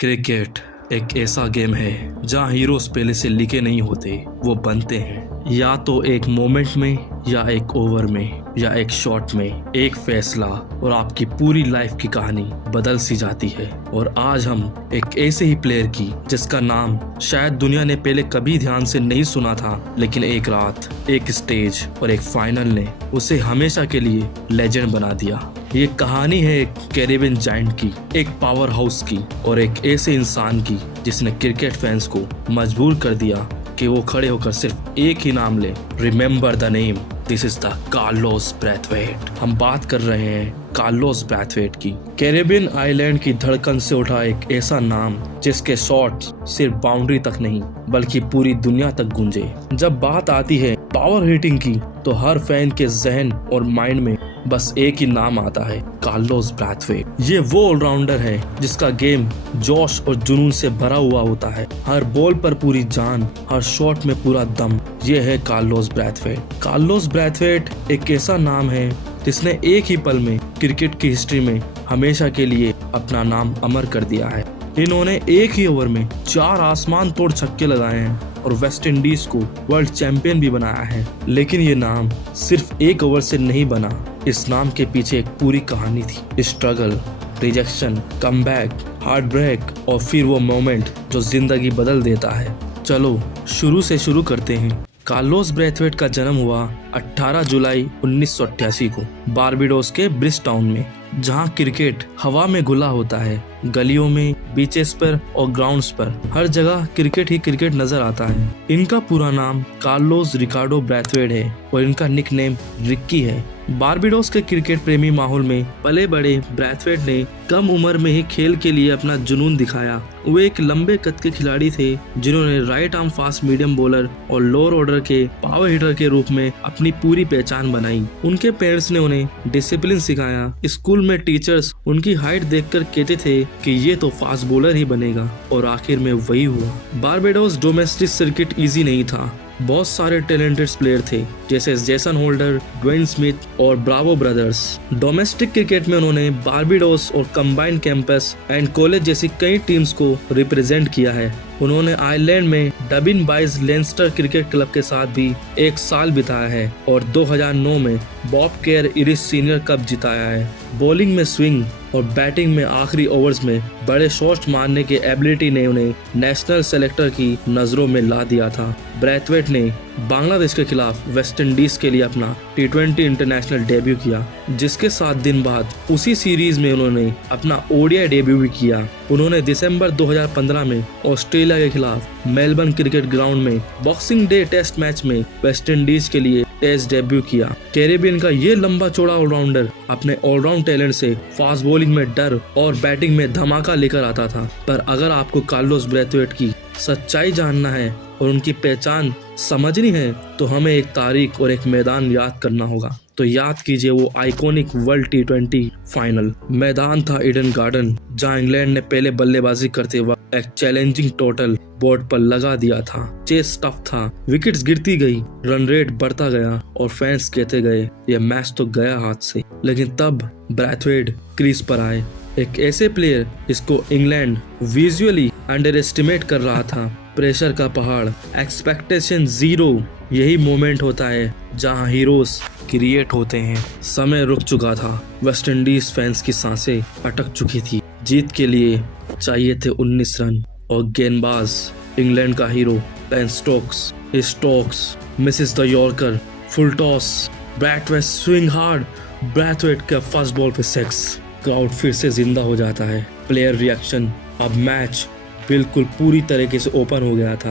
Cricket एक ऐसा game है जहाँ हीरोज पहले से लिखे नहीं होते, वो बनते हैं या तो एक मोमेंट में या एक ओवर में या एक शॉट में। एक फैसला और आपकी पूरी लाइफ की कहानी बदल सी जाती है। और आज हम एक ऐसे ही प्लेयर की जिसका नाम शायद दुनिया ने पहले कभी ध्यान से नहीं सुना था, लेकिन एक रात, एक स्टेज और एक फाइनल ने उसे हमेशा के लिए लेजेंड बना दिया। ये कहानी है एक कैरेबियन जायंट की, एक पावर हाउस की और एक ऐसे इंसान की जिसने क्रिकेट फैंस को मजबूर कर दिया कि वो खड़े होकर सिर्फ एक ही नाम ले, remember the name, this is the Carlos Brathwaite. हम बात कर रहे हैं कार्लोस ब्रैथवेट की। कैरेबियन आइलैंड की धड़कन से उठा एक ऐसा नाम जिसके शॉट्स सिर्फ बाउंड्री तक नहीं बल्कि पूरी दुनिया तक गूंजे। जब बात आती है पावर हिटिंग की तो हर फैन के जहन और माइंड में बस एक ही नाम आता है, कार्लोस ब्रैथवेट। ये वो ऑलराउंडर है जिसका गेम जोश और जुनून से भरा हुआ होता है, हर बॉल पर पूरी जान, हर शॉट में पूरा दम। ये है कार्लोस ब्रैथवेट। कार्लोस ब्रैथवेट एक ऐसा नाम है जिसने एक ही पल में क्रिकेट की हिस्ट्री में हमेशा के लिए अपना नाम अमर कर दिया है। इन्होंने एक ही ओवर में 4 आसमान तोड़ छक्के लगाए हैं और वेस्ट इंडीज को वर्ल्ड चैंपियन भी बनाया है। लेकिन ये नाम सिर्फ एक ओवर से नहीं बना, इस नाम के पीछे एक पूरी कहानी थी। Struggle, rejection, comeback, heart break और फिर वो मोमेंट जो जिंदगी बदल देता है। चलो शुरू से शुरू करते हैं। कार्लोस ब्रैथवेट का जन्म हुआ 18 जुलाई 1988 को बारबाडोस के ब्रिजटाउन में, जहां क्रिकेट हवा में घुला होता है। गलियों में, बीचेस पर और ग्राउंड्स पर हर जगह क्रिकेट ही क्रिकेट नजर आता है। इनका पूरा नाम कार्लोस रिकार्डो ब्रैथवेट है और इनका निकनेम रिक्की है। बारबाडोस के क्रिकेट प्रेमी माहौल में पले बड़े ब्रैथवेट ने कम उम्र में ही खेल के लिए अपना जुनून दिखाया। वो एक लंबे कद के खिलाड़ी थे जिन्होंने right arm fast medium bowler और लोअर ऑर्डर के पावर हिटर के रूप में अपनी पूरी पहचान बनाई। उनके पेरेंट्स ने उन्हें डिसिप्लिन सिखाया। स्कूल में टीचर्स उनकी हाइट देखकर कहते थे कि ये तो फास्ट बॉलर ही बनेगा, और आखिर में वही हुआ। बारबाडोस डोमेस्टिक सर्किट इजी नहीं था। बहुत सारे टैलेंटेड प्लेयर थे जैसे जेसन होल्डर, ड्वेन स्मिथ और ब्रावो ब्रदर्स। डोमेस्टिक क्रिकेट में उन्होंने बारबाडोस और कंबाइंड कैंपस एंड कॉलेज जैसी कई टीम्स को रिप्रेजेंट किया है। उन्होंने आयरलैंड में डबिन बाइज लेंस्टर क्रिकेट क्लब के साथ भी 1 साल बिताया है और 2009 में Bob care Irish senior cup जिताया है। बॉलिंग में स्विंग और बैटिंग में आखिरी ओवर्स में बड़े शॉट्स मारने के एबिलिटी ने उन्हें नेशनल सेलेक्टर की नजरों में ला दिया था। ब्रैथवेट ने बांग्लादेश के खिलाफ वेस्ट इंडीज के लिए अपना T20 इंटरनेशनल डेब्यू किया, जिसके 7 दिन बाद उसी सीरीज में उन्होंने अपना ODI डेब्यू भी किया। उन्होंने दिसंबर 2015 में ऑस्ट्रेलिया के खिलाफ मेलबर्न क्रिकेट ग्राउंड में बॉक्सिंग डे टेस्ट मैच में वेस्ट इंडीज के लिए टेस्ट डेब्यू किया। कैरेबियन का ये लंबा चौड़ा ऑलराउंडर अपने ऑलराउंड टैलेंट से फास्ट बॉलिंग में डर और बैटिंग में धमाका लेकर आता था। पर अगर आपको कार्लोस ब्रैथवेट की सच्चाई जानना है और उनकी पहचान समझनी है तो हमें एक तारीख और एक मैदान याद करना होगा। तो याद कीजिए वो आइकॉनिक वर्ल्ड T20 फाइनल। मैदान था ईडन गार्डन, जहां इंग्लैंड ने पहले बल्लेबाजी करते वक्त एक चैलेंजिंग टोटल बोर्ड पर लगा दिया था। चेस टफ था, विकेट्स गिरती गई, रन रेट बढ़ता गया और फैंस कहते गए ये मैच तो गया हाथ से। लेकिन तब ब्रैथवेट क्रीज पर आए, एक ऐसे प्लेयर जिसको इंग्लैंड विजुअली अंडर एस्टिमेट कर रहा था। प्रेशर का पहाड़, एक्सपेक्टेशन जीरो, यही मोमेंट होता है जहां हीरोज क्रिएट होते हैं। समय रुक चुका था, वेस्ट इंडीज फैंस की सांसें अटक चुकी थी। जीत के लिए चाहिए थे 19 रन और गेंदबाज इंग्लैंड का hero Ben Stokes Mrs the yorker, full toss, Brathwaite swing hard, Brathwaite का फर्स्ट बॉल पे 6। क्राउड फिर से जिंदा हो जाता है। प्लेयर रिएक्शन, अब मैच बिल्कुल पूरी तरीके से ओपन हो गया था,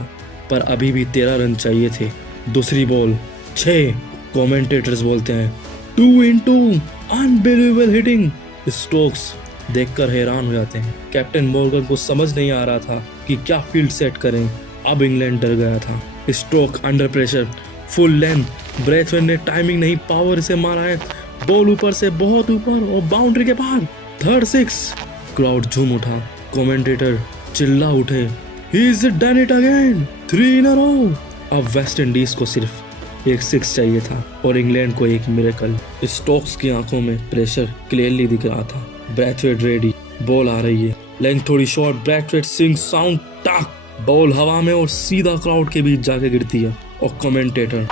पर अभी भी 13 रन चाहिए थे। दूसरी बॉल 6। कमेंटेटर्स बोलते हैं 2 into अनबिलीवेबल हिटिंग। स्टोक्स देखकर हैरान हो जाते हैं। कैप्टन मॉर्गन को समझ नहीं आ रहा था कि क्या फील्ड सेट करें। अब इंग्लैंड डर गया था। Stokes under pressure, full length, Brathwaite ने टाइमिंग नहीं पावर से मारा है, बॉल ऊपर से बहुत ऊपर और बाउंड्री के बाहर। 3rd 6। क्राउड झूम उठा, कमेंटेटर चिल्ला उठे, He's done it again, 3 in a row। अब वेस्ट इंडीज को सिर्फ एक 6 चाहिए था और इंग्लैंड को एक मिरेकल। स्टोक्स की आंखों में प्रेशर क्लियरली दिख रहा था। ब्रैथवेट रेडी, बॉल आ रही है, लेकिन थोड़ी शॉट ब्रैथवेट स्विंग साउंड टाक, बॉल हवा में और सीधा क्राउड के बीच जाके गिरती है और commentator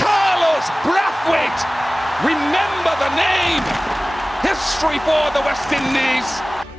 Carlos Brathwaite, remember the name, history for the West Indies.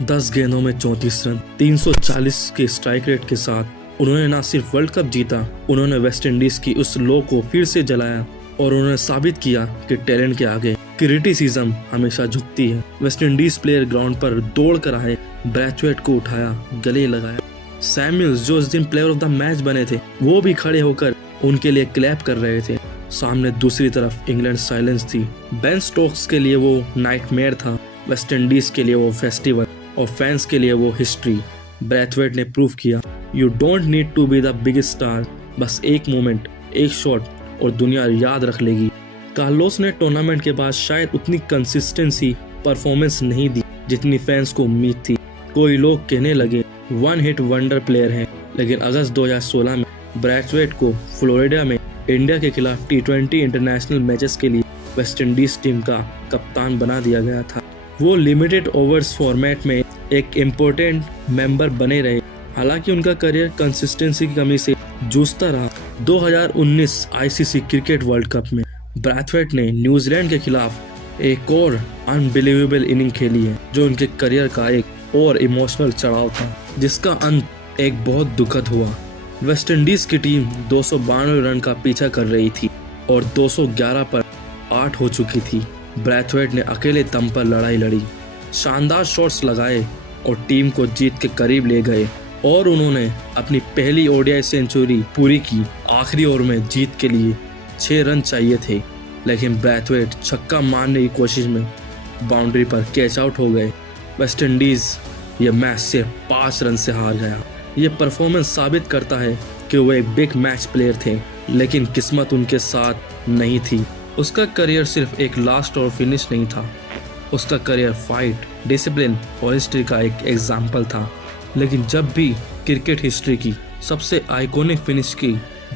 10 गेंदों में 34 रन, 340 के स्ट्राइक रेट के साथ उन्होंने न सिर्फ वर्ल्ड कप जीता, उन्होंने वेस्ट इंडीज की उस लो को फिर से जलाया और उन्होंने साबित किया कि टैलेंट के आगे क्रिटिसिज्म हमेशा झुकती है। वेस्ट इंडीज प्लेयर ग्राउंड पर दौड़ कर आए, ब्रैथवेट को उठाया, गले लगाया। सैमुअल्स जो इस दिन प्लेयर ऑफ द मैच बने थे, वो भी खड़े होकर उनके लिए क्लैप कर रहे थे। सामने दूसरी तरफ इंग्लैंड साइलेंस थी। बेन स्टोक्स के लिए वो नाइटमेयर था, वेस्ट इंडीज के लिए वो फेस्टिवल और फैंस के लिए वो हिस्ट्री। ब्रैथवेट ने प्रूव किया, you don't need to be the biggest star, बस एक मोमेंट, एक शॉट और दुनिया याद रख लेगी। कार्लोस ने टूर्नामेंट के बाद शायद उतनी कंसिस्टेंसी परफॉर्मेंस नहीं दी जितनी फैंस को उम्मीद थी। कोई लोग कहने लगे वन हिट वंडर प्लेयर हैं, लेकिन अगस्त 2016 में ब्रैथवेट को फ्लोरिडा में इंडिया के खिलाफ T20 इंटरनेशनल मैचेस के लिए वेस्ट इंडीज टीम का कप्तान बना दिया गया था। वो लिमिटेड ओवर्स फॉर्मेट में एक इम्पोर्टेंट मेंबर बने रहे, हालांकि उनका करियर कंसिस्टेंसी की कमी से जूझता रहा। 2019 ICC क्रिकेट वर्ल्ड कप में ब्रैथवेट ने न्यूजीलैंड के खिलाफ एक और अनबिलीवेबल इनिंग खेली है, जो उनके करियर का एक और इमोशनल चढ़ाव था, जिसका अंत एक बहुत दुखद हुआ। वेस्ट इंडीज की टीम 292 रन का पीछा कर रही थी और 211 पर 8 हो चुकी थी। ब्रैथवेट ने अकेले दम पर लड़ाई लड़ी, शानदार शॉट्स लगाए और टीम को जीत के करीब ले गए और उन्होंने अपनी पहली ODI सेंचुरी पूरी की। आखिरी ओवर में जीत के लिए 6 रन चाहिए थे, लेकिन ब्रैथवेट छक्का मारने की कोशिश में बाउंड्री पर कैच आउट हो गए। वेस्ट इंडीज ये मैच सिर्फ 5 रन से हार गया। ये परफॉर्मेंस साबित करता है कि वो एक बिग मैच प्लेयर थे, लेकिन किस्मत उनके साथ नहीं थी। उसका करियर सिर्फ एक लास्ट ओवर फिनिश नहीं था, उसका करियर फाइट, डिसिप्लिन और हिस्ट्री का एक एग्जाम्पल था। लेकिन जब भी क्रिकेट हिस्ट्री की सबसे आइकॉनिक फिनिश की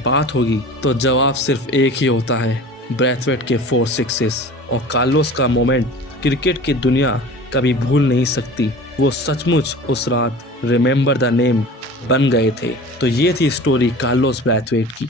बात होगी तो जवाब सिर्फ एक ही होता है, ब्रैथवेट के 4 सिक्सेस और कार्लोस का मोमेंट क्रिकेट की दुनिया कभी भूल नहीं सकती। वो सचमुच उस रात रिमेंबर द नेम बन गए थे। तो ये थी स्टोरी कार्लोस ब्रैथवेट की।